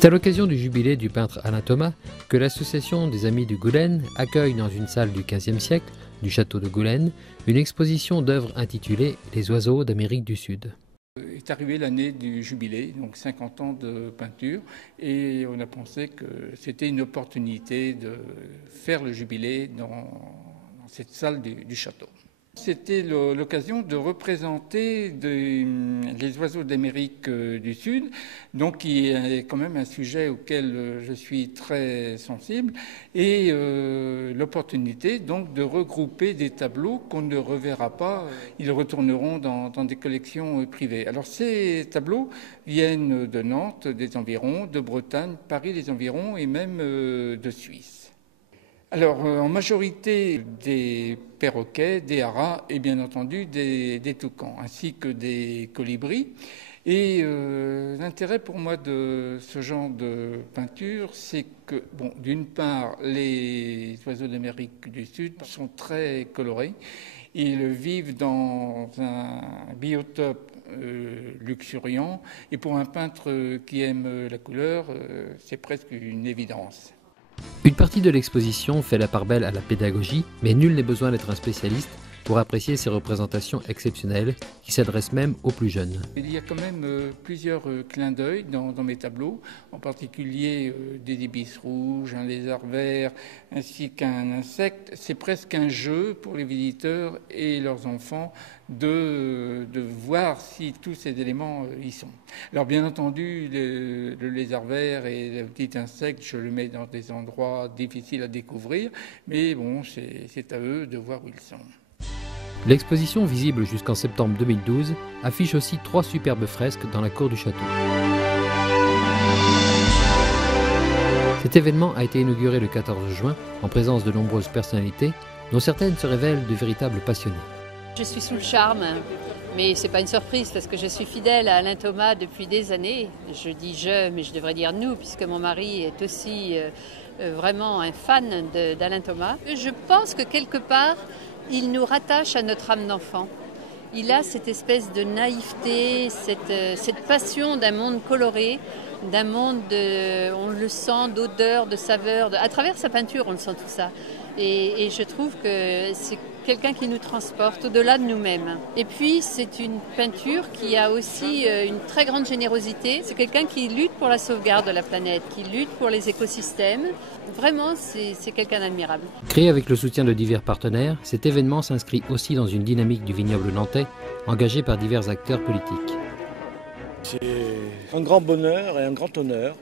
C'est à l'occasion du jubilé du peintre Alain Thomas que l'association des Amis du Goulaine accueille dans une salle du XVe siècle, du château de Goulaine, une exposition d'œuvres intitulée « Les oiseaux d'Amérique du Sud ». Est arrivée l'année du jubilé, donc 50 ans de peinture, et on a pensé que c'était une opportunité de faire le jubilé dans cette salle du château. C'était l'occasion de représenter les oiseaux d'Amérique du Sud, donc qui est quand même un sujet auquel je suis très sensible, et l'opportunité donc de regrouper des tableaux qu'on ne reverra pas. Ils retourneront dans des collections privées. Alors ces tableaux viennent de Nantes, des environs, de Bretagne, Paris, des environs, et même de Suisse. Alors, en majorité des perroquets, des haras et bien entendu des toucans, ainsi que des colibris. Et l'intérêt pour moi de ce genre de peinture, c'est que, bon, d'une part, les oiseaux d'Amérique du Sud sont très colorés. Ils vivent dans un biotope luxuriant. Et pour un peintre qui aime la couleur, c'est presque une évidence. Une partie de l'exposition fait la part belle à la pédagogie, mais nul n'est besoin d'être un spécialiste pour apprécier ces représentations exceptionnelles qui s'adressent même aux plus jeunes. Il y a quand même plusieurs clins d'œil dans mes tableaux, en particulier des ibis rouges, un lézard vert ainsi qu'un insecte. C'est presque un jeu pour les visiteurs et leurs enfants de voir si tous ces éléments y sont. Alors bien entendu, le lézard vert et le petit insecte, je le mets dans des endroits difficiles à découvrir, mais bon, c'est à eux de voir où ils sont. L'exposition, visible jusqu'en septembre 2012, affiche aussi 3 superbes fresques dans la cour du château. Cet événement a été inauguré le 14 juin en présence de nombreuses personnalités, dont certaines se révèlent de véritables passionnés. Je suis sous le charme, mais ce n'est pas une surprise parce que je suis fidèle à Alain Thomas depuis des années. Je dis je, mais je devrais dire nous, puisque mon mari est aussi vraiment un fan d'Alain Thomas. Je pense que quelque part, il nous rattache à notre âme d'enfant. Il a cette espèce de naïveté, cette passion d'un monde coloré, d'un monde, on le sent, d'odeur, de saveur. À travers sa peinture, on le sent tout ça. Et je trouve que c'est quelqu'un qui nous transporte au-delà de nous-mêmes. Et puis, c'est une peinture qui a aussi une très grande générosité. C'est quelqu'un qui lutte pour la sauvegarde de la planète, qui lutte pour les écosystèmes. Vraiment, c'est quelqu'un d'admirable. Créé avec le soutien de divers partenaires, cet événement s'inscrit aussi dans une dynamique du vignoble nantais, engagé par divers acteurs politiques. C'est un grand bonheur et un grand honneur,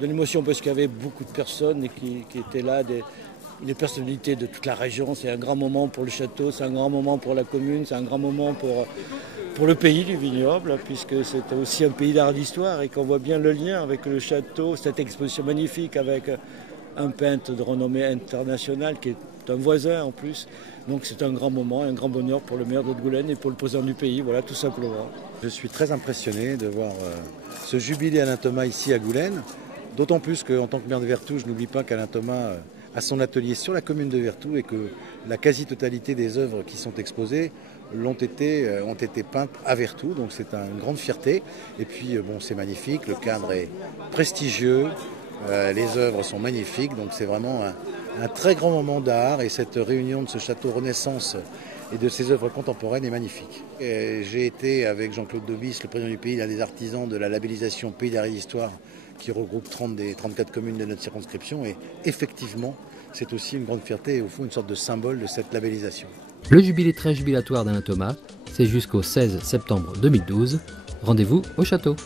de l'émotion parce qu'il y avait beaucoup de personnes qui étaient là, des personnalités de toute la région. C'est un grand moment pour le château, c'est un grand moment pour la commune, c'est un grand moment pour le pays du vignoble, puisque c'est aussi un pays d'art d'histoire et qu'on voit bien le lien avec le château, cette exposition magnifique avec un peintre de renommée internationale qui est un voisin en plus. Donc c'est un grand moment, un grand bonheur pour le maire de Goulaine et pour le président du pays, voilà, tout simplement. Je suis très impressionné de voir ce jubilé Alain Thomas ici à Goulaine, d'autant plus qu'en tant que maire de Vertou, je n'oublie pas qu'Alain Thomas a son atelier sur la commune de Vertou et que la quasi-totalité des œuvres qui sont exposées ont été peintes à Vertou, donc c'est une grande fierté. Et puis bon, c'est magnifique, le cadre est prestigieux, les œuvres sont magnifiques, donc c'est vraiment un très grand moment d'art et cette réunion de ce château Renaissance et de ses œuvres contemporaines est magnifique. J'ai été avec Jean-Claude Daubis, le président du pays, l'un des artisans de la labellisation Pays d'art et d'histoire qui regroupe 30 des 34 communes de notre circonscription et effectivement c'est aussi une grande fierté et au fond une sorte de symbole de cette labellisation. Le jubilé très jubilatoire d'Alain Thomas, c'est jusqu'au 16 septembre 2012. Rendez-vous au château.